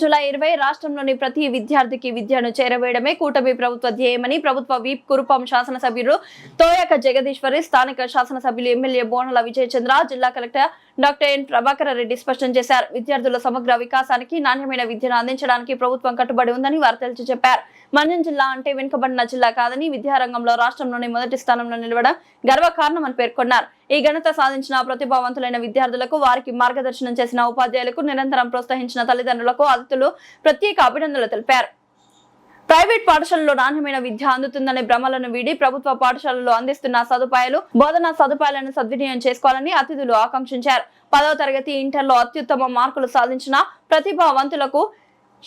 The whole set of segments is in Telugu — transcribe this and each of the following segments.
జూలై 20 రాష్ట్రంలోని ప్రతి విద్యార్థికి విద్యను చేరవేయడమే కూటమి ప్రభుత్వ ధ్యేయమని ప్రభుత్వ వీప్ కురుపాం శాసనసభ్యులు తోయక జగదీశ్వరి, స్థానిక శాసనసభ్యులు ఎమ్మెల్యే బోనల విజయ్ చంద్ర, జిల్లా collector doctor N Prabhakar Reddy స్పష్టం చేశారు. విద్యార్థుల సమగ్ర వికాసానికి, నాణ్యమైన విద్యను అందించడానికి ప్రభుత్వం కట్టుబడి ఉందని వారు తేల్చి చెప్పారు. మన్యం జిల్లా అంటే వెనుకబడిన జిల్లా కాదని, విద్యారంగంలో రాష్ట్రంలోని మొదటి స్థానంలో నిలవడం గర్వకారణమని పేర్కొన్నారు. ఈ ఘనత సాధించిన ప్రతిభావంతులైన విద్యార్థులకు, వారికి మార్గదర్శనం చేసిన ఉపాధ్యాయులకు, నిరంతరం ప్రోత్సహించిన తల్లిదండ్రులకు, అతిథులు ప్రత్యేక అభినందనలు తెలిపారు. ప్రైవేట్ పాఠశాలలో నాణ్యమైన విద్య అందుతుందనే భ్రమలను వీడి ప్రభుత్వ పాఠశాలలో అందిస్తున్న సదుపాయాలు, బోధనా సదుపాయాలను సద్వినియోగం చేసుకోవాలని అతిథులు ఆకాంక్షించారు. 10వ తరగతి ఇంటర్లో అత్యుత్తమ మార్కులు సాధించిన ప్రతిభావంతులకు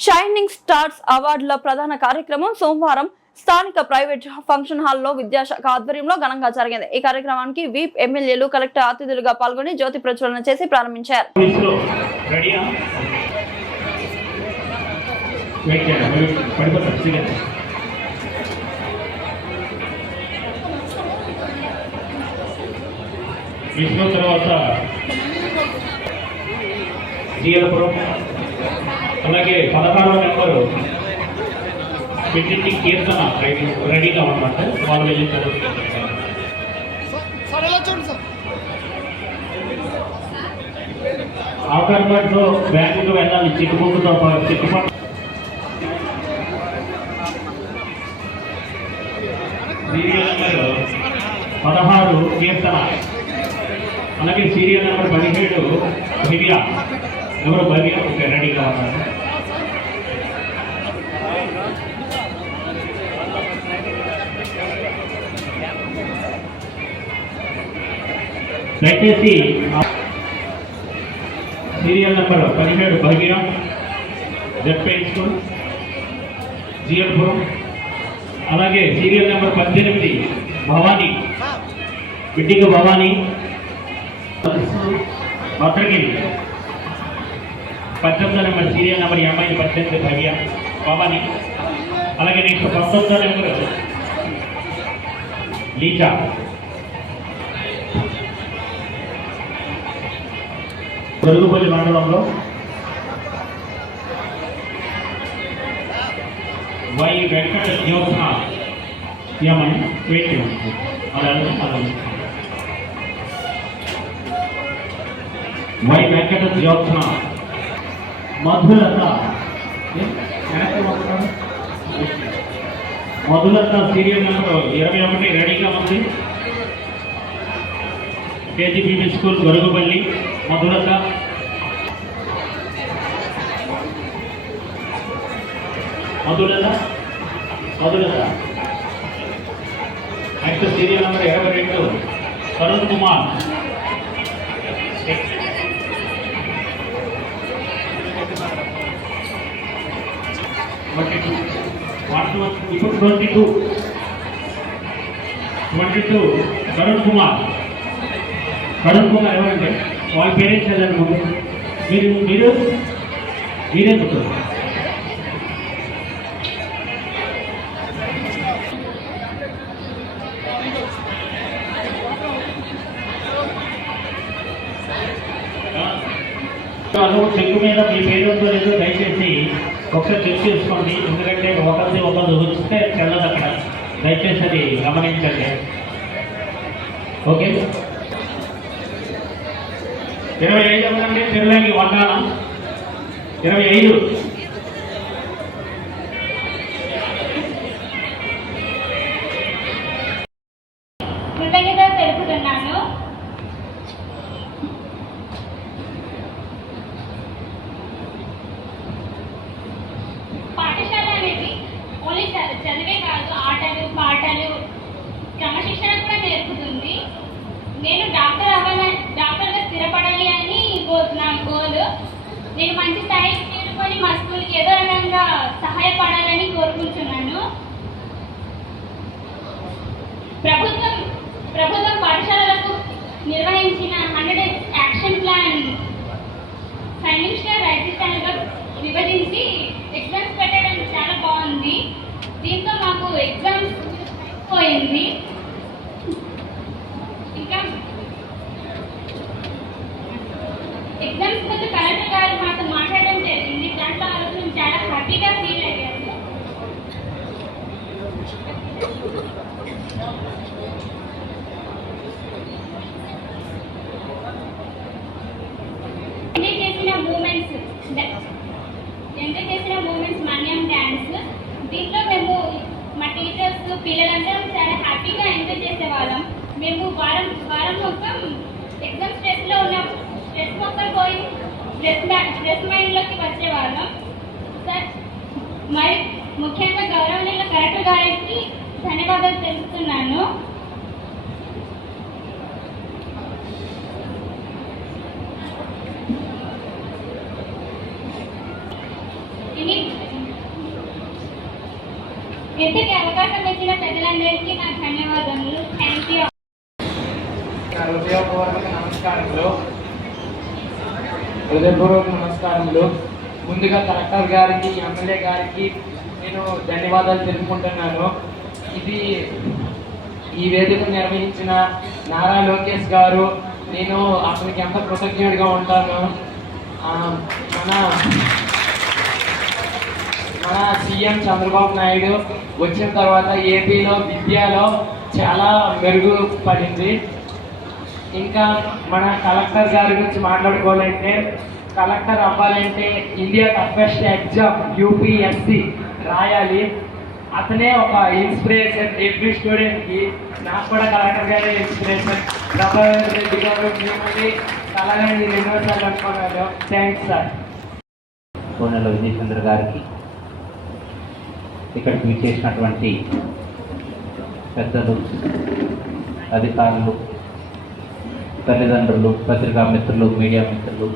షైనింగ్ స్టార్స్ అవార్డుల ప్రధాన కార్యక్రమం సోమవారం స్థానిక ప్రైవేట్ ఫంక్షన్ హాల్లో విద్యాశాఖ ఆధ్వర్యంలో ఘనంగా జరిగింది. ఈ కార్యక్రమానికి వీప్ ఎమ్మెల్యేలు, కలెక్టర్ అతిథులుగా పాల్గొని జ్యోతి ప్రజ్వలన చేసి ప్రారంభించారు. అలాగే 16వ నెంబరు పెట్టి కీర్తన రెడీగా ఉన్నమాట. వాళ్ళు వెళ్ళి ఆఫర్లో బ్యాంకుకు వెళ్ళాలి. చిక్కుబుక్కుతో చిక్కుపట్టు సీరియల్ నెంబర్ 16 కీర్తన, అలాగే సీరియల్ నెంబర్ 17 దివ్య. ఎవరు భవ్య? ఓకే, రెడీగా ఉన్నారు. దయచేసి serial number 17 Bhavya, ZP school, G L Puram. అలాగే సీరియల్ నెంబర్ 18 భవానీ, బిడ్డిగ భవానీ, భద్రగిరి. 18వ number serial number 18 Bhavya, Bhavani. అలాగే నెక్స్ట్ 19వ నెంబర్ లీచా. గరుగుపల్లి మండలంలో వై వెంకట జ్యోత్న ఏమని wait Y Venkata Jyotsna, Madhulatha serial number 21 రెడీగా ఉంది. KGBV school Garugupalli, Madhulatha. Next serial number 22 Tarun Kumar. ఇప్పుడు 22 తరుణ్ కుమార్. ఎవరంటే వాళ్ళ పేరెంట్స్ వెళ్ళాలి. మీరే పుట్టారు. చెక్కు మీద మీ పేరు ఉందో లేదో దయచేసి ఒకసారి చెక్ చేసుకోండి. ఎందుకంటే ఒకరు వస్తే తెల్లదు అక్కడ. దయచేసి అది గమనించండి. ఓకే, 25 అవ్వండి. తిరులాగి వండాన 25. కృతజ్ఞతలు తెలుపుతున్నాను. పాఠశాల అనేది ఓన్లీ చదివే కాదు, ఆటలు, పాటలు, క్రమశిక్షణ కూడా నేర్పుతుంది. నేను డాక్టర్గా స్థిరపడాలి అని నా గోల్. నేను మంచి స్థాయికి చేరుకొని మా స్కూల్కి ఏదో రకంగా సహాయపడాలని కోరుకుంటున్నాను. ప్రభుత్వం పాఠశాలలకు నిర్వహించిన 100 యాక్షన్ ప్లాన్ షైనింగ్ స్టార్ రైజిస్టాన్గా విభజించి ఎగ్జామ్స్ పెట్టడం చాలా బాగుంది. దీంతో మాకు ఎగ్జామ్స్ పోయింది. ఇంకా ఎగ్జామ్స్ ముందు కలెక్టర్ గారు మాతో మాట్లాడడం జరిగింది. దాంట్లో ఆలోచన ఎంజాయ్ చేసిన మూమెంట్స్ మన్యం డ్యాన్స్. దీంట్లో మేము మా టీచర్స్ పిల్లలందరం చాలా హ్యాపీగా ఎంజాయ్ చేసేవాళ్ళం. మేము వారం మొత్తం ఎగ్జామ్ స్ట్రెస్ మొత్తం పోయి స్ట్రెస్ మైండ్లోకి వచ్చేవాళ్ళం. సార్ మరి ముఖ్యంగా గౌరవనీయుల కలెక్టర్ గారికి ధన్యవాదాలు తెలుపుతున్నాను. ఇంతకి అవకాశం ఇచ్చిన ప్రజలందరికీ నా ధన్యవాదములు. Thank you. హృదయపూర్వక నమస్కారములు. ముందుగా కలెక్టర్ గారికి, ఎమ్మెల్యే గారికి నేను ధన్యవాదాలు తెలుపుకుంటున్నాను. ఈ వేదిక నిర్వహించిన నారా లోకేష్ గారు, నేను అతనికి ఎంత కృతజ్ఞుడిగా ఉంటాను. మన సీఎం చంద్రబాబు నాయుడు వచ్చిన తర్వాత ఏపీలో విద్యలో చాలా మెరుగుపడింది. ఇంకా మన కలెక్టర్ గారి గురించి మాట్లాడుకోవాలంటే, కలెక్టర్ అవ్వాలంటే ఇండియా టఫెస్ట్ ఎగ్జామ్ యూపీఎస్సి రాయాలి. అతనే ఒక ఇన్స్పిరేషన్ ఎవ్రీ స్టూడెంట్కి. నాకు కూడా కలెక్టర్ గారే ఇన్స్పిరేషన్. ప్రభాకర్ రెడ్డి గారు మిమ్మల్ని అలాగే నేను ఎన్నోసార్లు అనుకున్నాను. Thanks sir. కోనెల విజయచంద్ర గారికి, ఇక్కడికి విచ్చేసినటువంటి పెద్దలు, అధికారులు, తల్లిదండ్రులు, పత్రికా మిత్రులు, మీడియా మిత్రులు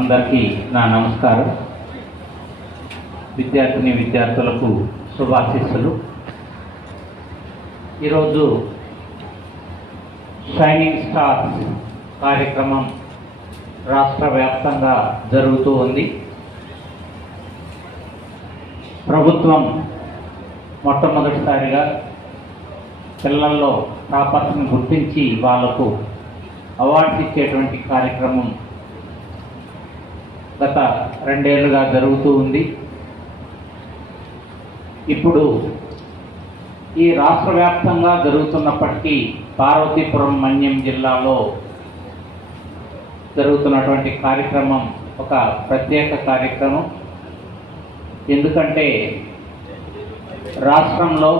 అందరికీ నా నమస్కారం. విద్యార్థులకు శుభాశీస్సులు. ఈరోజు షైనింగ్ స్టార్స్ కార్యక్రమం రాష్ట్ర వ్యాప్తంగా జరుగుతూ ఉంది. ప్రభుత్వం మొట్టమొదటిసారిగా పిల్లల్లో టాపర్స్ని గుర్తించి వాళ్లకు అవార్డ్స్ ఇచ్చేటువంటి కార్యక్రమం గత 2 ఏళ్లుగా జరుగుతూ ఉంది. ఇప్పుడు ఈ రాష్ట్ర వ్యాప్తంగా జరుగుతున్నప్పటికీ పార్వతీపురం మన్యం జిల్లాలో జరుగుతున్నటువంటి కార్యక్రమం ఒక ప్రత్యేక కార్యక్రమం. ఎందుకంటే రాష్ట్రంలో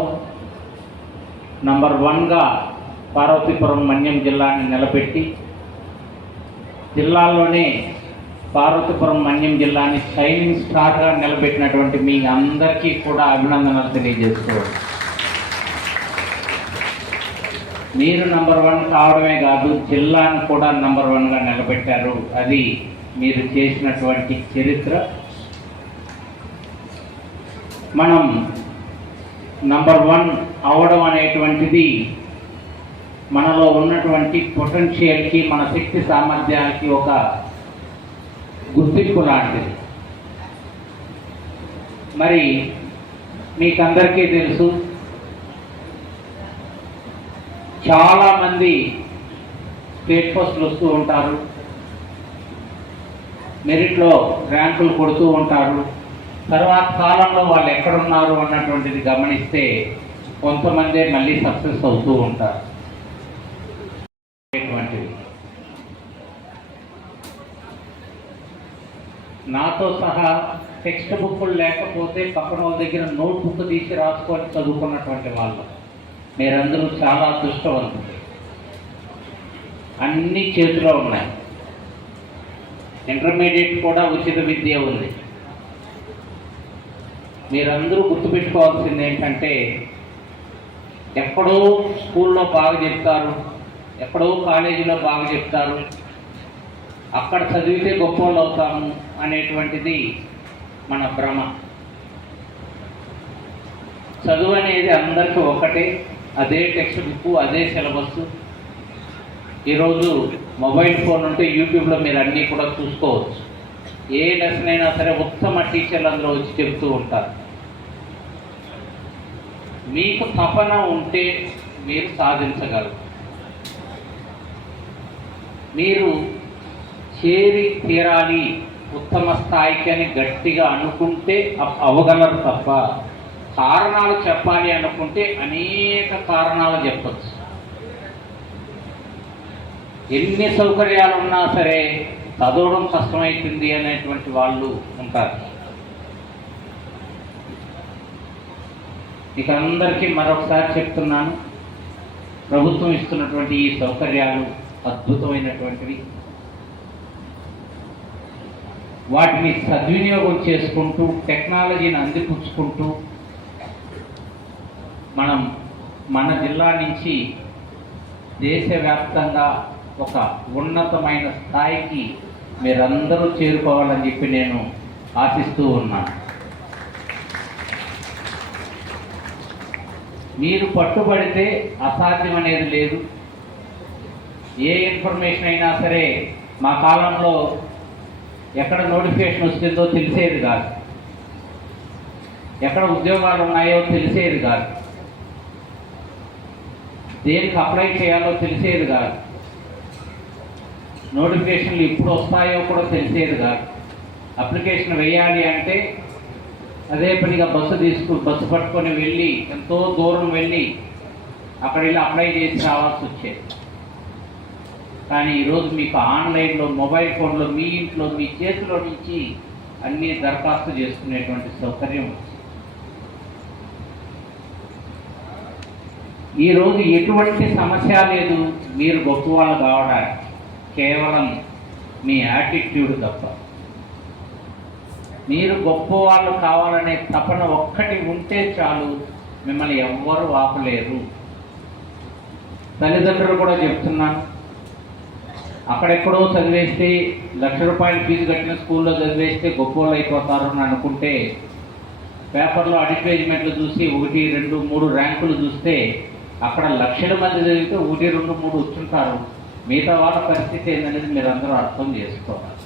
నంబర్ 1గా పార్వతీపురం మన్యం జిల్లాని నిలబెట్టి, జిల్లాలోనే పార్వతీపురం మన్యం జిల్లాని షైనింగ్ స్టార్గా నిలబెట్టినటువంటి మీ అందరికీ కూడా అభినందనలు తెలియజేసుకోవాలి. మీరు నంబర్ 1 కావడమే కాదు, జిల్లాను కూడా నంబర్ 1గా నిలబెట్టారు. అది మీరు చేసినటువంటి చరిత్ర. మనం నంబర్ 1 అవడం అనేటువంటిది మనలో ఉన్నటువంటి పొటెన్షియల్కి, మన శక్తి సామర్థ్యాలకి ఒక గుర్తింపు లాంటిది. మరి మీకందరికీ తెలుసు, చాలామంది స్టేట్ ఫస్ట్లు వస్తూ ఉంటారు, మెరిట్లో ర్యాంకులు కొడుతూ ఉంటారు. తర్వాత కాలంలో వాళ్ళు ఎక్కడున్నారు అన్నటువంటిది గమనిస్తే కొంతమందే మళ్ళీ సక్సెస్ అవుతూ ఉంటారు. నాతో సహా టెక్స్ట్ బుక్లు లేకపోతే పక్కన వాళ్ళ దగ్గర నోట్ బుక్ తీసి రాసుకొని చదువుకున్నటువంటి వాళ్ళు మీరందరూ చాలా అదృష్టవంతులు. అన్నీ చేతిలో ఉన్నాయి. ఇంటర్మీడియట్ కూడా ఉచిత విద్య ఉంది. మీరందరూ గుర్తుపెట్టుకోవాల్సింది ఏంటంటే, ఎక్కడో స్కూల్లో బాగా చెప్తారు, ఎక్కడో కాలేజీలో బాగా చెప్తారు, అక్కడ చదివితే గొప్ప వాళ్ళు అవుతాము అనేటువంటిది మన భ్రమ. చదువు అనేది అందరికీ ఒకటే, అదే టెక్స్ట్ బుక్, అదే సిలబస్. ఈరోజు మొబైల్ ఫోన్ ఉంటే యూట్యూబ్లో మీరు అన్నీ కూడా చూసుకోవచ్చు. ఏ లెసన్ అయినా సరే ఉత్తమ టీచర్లు అందులో వచ్చి చెప్తూ ఉంటారు. మీకు తపన ఉంటే మీరు సాధించగలరు. మీరు చేరి తీరాలి ఉత్తమ స్థాయికి అని గట్టిగా అనుకుంటే అవ్వగలరు తప్ప కారణాలు చెప్పాలి అనుకుంటే అనేక కారణాలు చెప్పచ్చు. ఎన్ని సౌకర్యాలు ఉన్నా సరే చదవడం కష్టమవుతుంది అనేటువంటి వాళ్ళు ఉంటారు. ఇక అందరికీ మరొకసారి చెప్తున్నాను, ప్రభుత్వం ఇస్తున్నటువంటి ఈ సౌకర్యాలు అద్భుతమైనటువంటివి. వాటిని సద్వినియోగం చేసుకుంటూ టెక్నాలజీని అందిపుచ్చుకుంటూ మనం మన జిల్లా నుంచి దేశవ్యాప్తంగా ఒక ఉన్నతమైన స్థాయికి మీరందరూ చేరుకోవాలని చెప్పి నేను ఆశిస్తూ ఉన్నాను. మీరు పట్టుబడితే అసాధ్యం అనేది లేదు. ఏ ఇన్ఫర్మేషన్ అయినా సరే మా కాలంలో ఎక్కడ నోటిఫికేషన్ వస్తుందో తెలిసేది కాదు, ఎక్కడ ఉద్యోగాలు ఉన్నాయో తెలిసేది కాదు, దేనికి అప్లై చేయాలో తెలిసేది కాదు, నోటిఫికేషన్లు ఎప్పుడు వస్తాయో కూడా తెలిసేది కాదు. అప్లికేషన్ వేయాలి అంటే అదే పనిగా బస్సు పట్టుకొని వెళ్ళి ఎంతో దూరం వెళ్ళి అక్కడ వెళ్ళి అప్లై చేసి రావాల్సి వచ్చేది. కానీ ఈరోజు మీకు ఆన్లైన్లో మొబైల్ ఫోన్లో మీ ఇంట్లో మీ చేతిలో నుంచి అన్నీ దరఖాస్తు చేసుకునేటువంటి సౌకర్యం వచ్చింది. ఈరోజు ఎటువంటి సమస్య లేదు మీరు గొప్పవాళ్ళు కావడానికి, కేవలం మీ యాటిట్యూడ్ తప్ప. మీరు గొప్పవాళ్ళు కావాలనే తపన ఒక్కటి ఉంటే చాలు, మిమ్మల్ని ఎవ్వరూ ఆపలేరు. తల్లిదండ్రులు కూడా చెప్తున్నాను, అక్కడెక్కడో చదివేస్తే ₹1,00,000 ఫీజు కట్టిన స్కూల్లో చదివేస్తే గొప్పవాళ్ళు అయిపోతారు అని అనుకుంటే పేపర్లో అడ్వర్టైజ్మెంట్లు చూసి 1, 2, 3 ర్యాంకులు చూస్తే అక్కడ లక్షల మంది చదివితే 1, 2, 3 వచ్చుంటారు. మిగతా వాళ్ళ పరిస్థితి ఏందనేది మీరు అందరూ అర్థం చేసుకోవాలి.